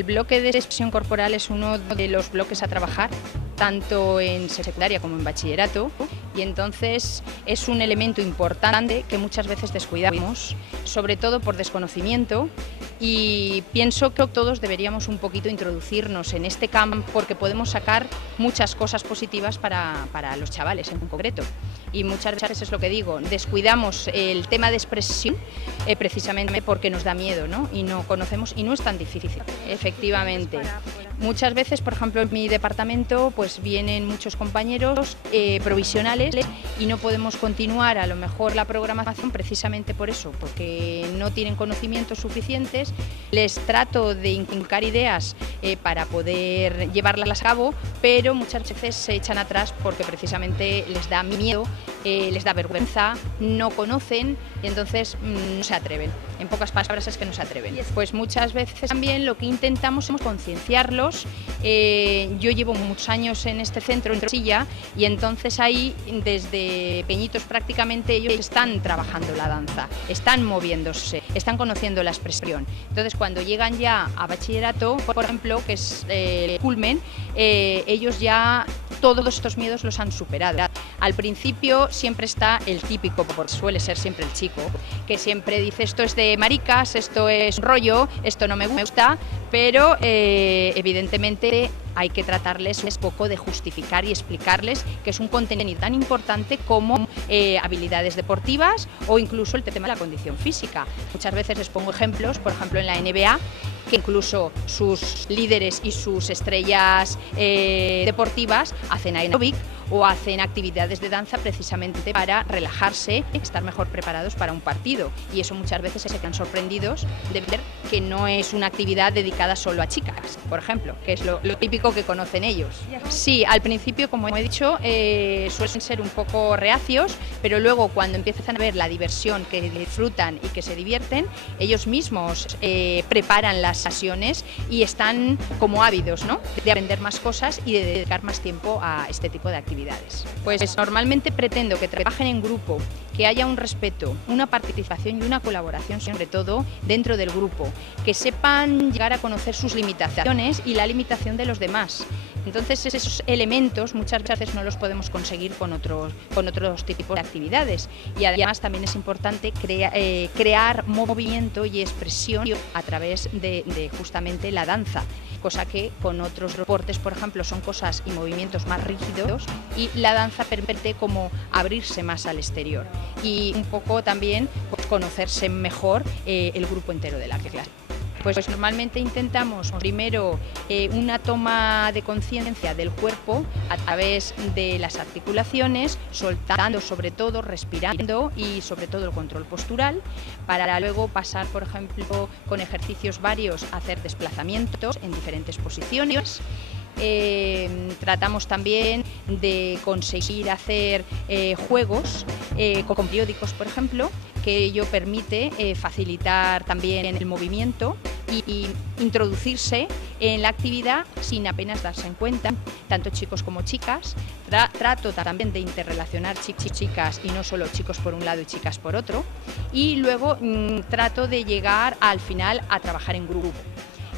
El bloque de expresión corporal es uno de los bloques a trabajar tanto en secundaria como en bachillerato, y entonces es un elemento importante que muchas veces descuidamos, sobre todo por desconocimiento, y pienso que todos deberíamos un poquito introducirnos en este campo porque podemos sacar muchas cosas positivas para los chavales en concreto. Y muchas veces es lo que digo, descuidamos el tema de expresión precisamente porque nos da miedo, ¿no? Y no conocemos y no es tan difícil, efectivamente. Muchas veces, por ejemplo, en mi departamento pues vienen muchos compañeros provisionales y no podemos continuar a lo mejor la programación precisamente por eso, porque no tienen conocimientos suficientes. Les trato de inculcar ideas para poder llevarlas a cabo, pero muchas veces se echan atrás porque precisamente les da miedo, les da vergüenza, no conocen y entonces no se atreven. En pocas palabras es que no se atreven. Pues muchas veces también lo que intentamos es concienciarlos. Yo llevo muchos años en este centro en Silla y entonces ahí desde pequeñitos prácticamente ellos están trabajando la danza, están moviéndose, están conociendo la expresión. Entonces cuando llegan ya a bachillerato, por ejemplo, que es el culmen, ellos ya todos estos miedos los han superado. Al principio siempre está el típico, porque suele ser siempre el chico, que siempre dice esto es de maricas, esto es rollo, esto no me gusta, pero evidentemente hay que tratarles un poco de justificar y explicarles que es un contenido tan importante como habilidades deportivas o incluso el tema de la condición física. Muchas veces les pongo ejemplos, por ejemplo en la NBA, que incluso sus líderes y sus estrellas deportivas hacen aeróbic o hacen actividades de danza precisamente para relajarse, estar mejor preparados para un partido. Y eso muchas veces se quedan sorprendidos de ver que no es una actividad dedicada solo a chicas, por ejemplo, que es lo típico que conocen ellos. Sí, al principio, como he dicho, suelen ser un poco reacios, pero luego cuando empiezan a ver la diversión, que disfrutan y que se divierten, ellos mismos preparan las sesiones y están como ávidos, ¿no?, de aprender más cosas y de dedicar más tiempo a este tipo de actividades. Pues normalmente pretendo que trabajen en grupo, que haya un respeto, una participación y una colaboración sobre todo dentro del grupo, que sepan llegar a conocer sus limitaciones y la limitación de los demás. Entonces esos elementos muchas veces no los podemos conseguir con otros tipos de actividades, y además también es importante crear movimiento y expresión a través de justamente la danza, cosa que con otros deportes, por ejemplo, son cosas y movimientos más rígidos y la danza permite como abrirse más al exterior y un poco también pues, conocerse mejor el grupo entero de la clase. Pues normalmente intentamos primero una toma de conciencia del cuerpo a través de las articulaciones, soltando sobre todo, respirando y sobre todo el control postural, para luego pasar, por ejemplo, con ejercicios varios a hacer desplazamientos en diferentes posiciones. Tratamos también de conseguir hacer juegos con periódicos, por ejemplo, que ello permite facilitar también el movimiento y introducirse en la actividad sin apenas darse en cuenta, tanto chicos como chicas. Trato también de interrelacionar chicos y chicas y no solo chicos por un lado y chicas por otro, y luego trato de llegar al final a trabajar en grupo.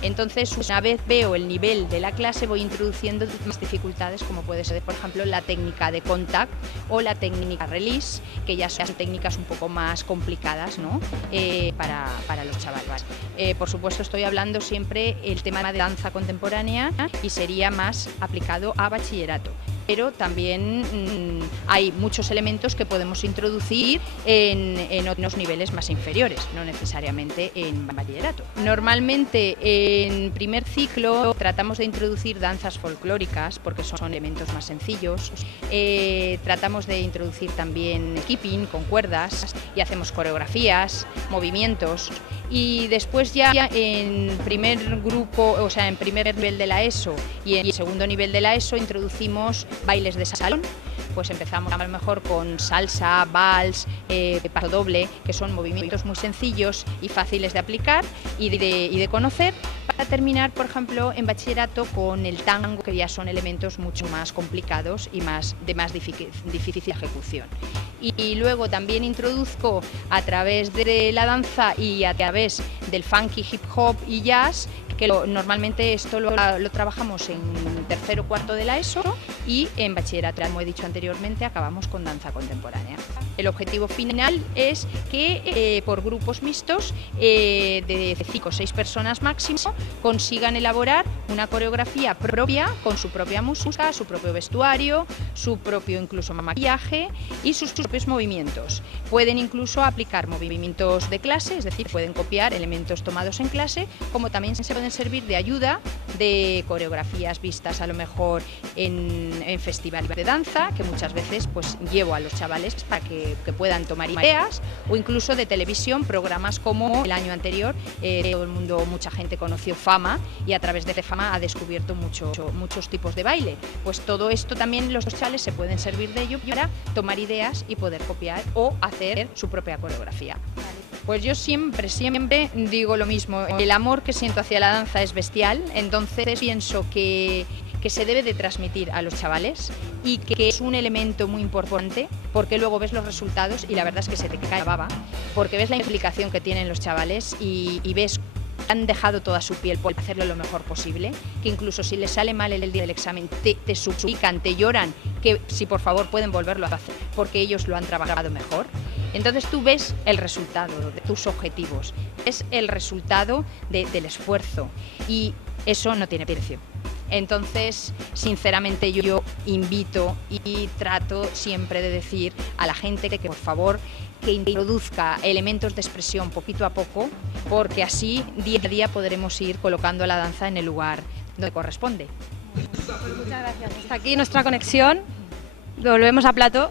Entonces, una vez veo el nivel de la clase, voy introduciendo más dificultades, como puede ser, por ejemplo, la técnica de contact o la técnica release, que ya son técnicas un poco más complicadas, ¿no?, para los chavales. Por supuesto, estoy hablando siempre el tema de danza contemporánea y sería más aplicado a bachillerato. Pero también hay muchos elementos que podemos introducir en otros niveles más inferiores, no necesariamente en bachillerato. Normalmente en primer ciclo tratamos de introducir danzas folclóricas porque son elementos más sencillos. Tratamos de introducir también skipping con cuerdas y hacemos coreografías, movimientos. Y después ya en primer grupo, o sea, en primer nivel de la ESO y en segundo nivel de la ESO introducimos bailes de salón. Pues empezamos a lo mejor con salsa, vals, paso doble, que son movimientos muy sencillos y fáciles de aplicar y de conocer, para terminar, por ejemplo, en bachillerato con el tango, que ya son elementos mucho más complicados y de más difícil ejecución. Y luego también introduzco a través de la danza y a través del funky, hip hop y jazz, que normalmente esto lo trabajamos en tercero o cuarto de la ESO y en bachillerato, como he dicho anteriormente, acabamos con danza contemporánea. El objetivo final es que por grupos mixtos de 5 o 6 personas máximo consigan elaborar una coreografía propia con su propia música, su propio vestuario, su propio incluso maquillaje y sus propios movimientos. Pueden incluso aplicar movimientos de clase, es decir, pueden copiar elementos tomados en clase, como también se pueden servir de ayuda de coreografías vistas a lo mejor en festivales de danza, que muchas veces pues llevo a los chavales para que puedan tomar ideas, o incluso de televisión, programas como el año anterior, todo el mundo, mucha gente conoció Fama y a través de Fama ha descubierto muchos tipos de baile. Pues todo esto también los chavales se pueden servir de ello para tomar ideas y poder copiar o hacer su propia coreografía. Pues yo siempre digo lo mismo, el amor que siento hacia la danza es bestial, entonces pienso que se debe de transmitir a los chavales y que es un elemento muy importante porque luego ves los resultados y la verdad es que se te cae la baba, porque ves la implicación que tienen los chavales y ves que han dejado toda su piel por hacerlo lo mejor posible, que incluso si les sale mal el día del examen te suplican, te lloran, que si por favor pueden volverlo a hacer porque ellos lo han trabajado mejor. Entonces tú ves el resultado de tus objetivos, es el resultado del esfuerzo y eso no tiene precio. Entonces, sinceramente yo invito y trato siempre de decir a la gente que por favor que introduzca elementos de expresión poquito a poco, porque así día a día podremos ir colocando a la danza en el lugar donde corresponde. Muchas gracias. Hasta aquí nuestra conexión. Volvemos a plató.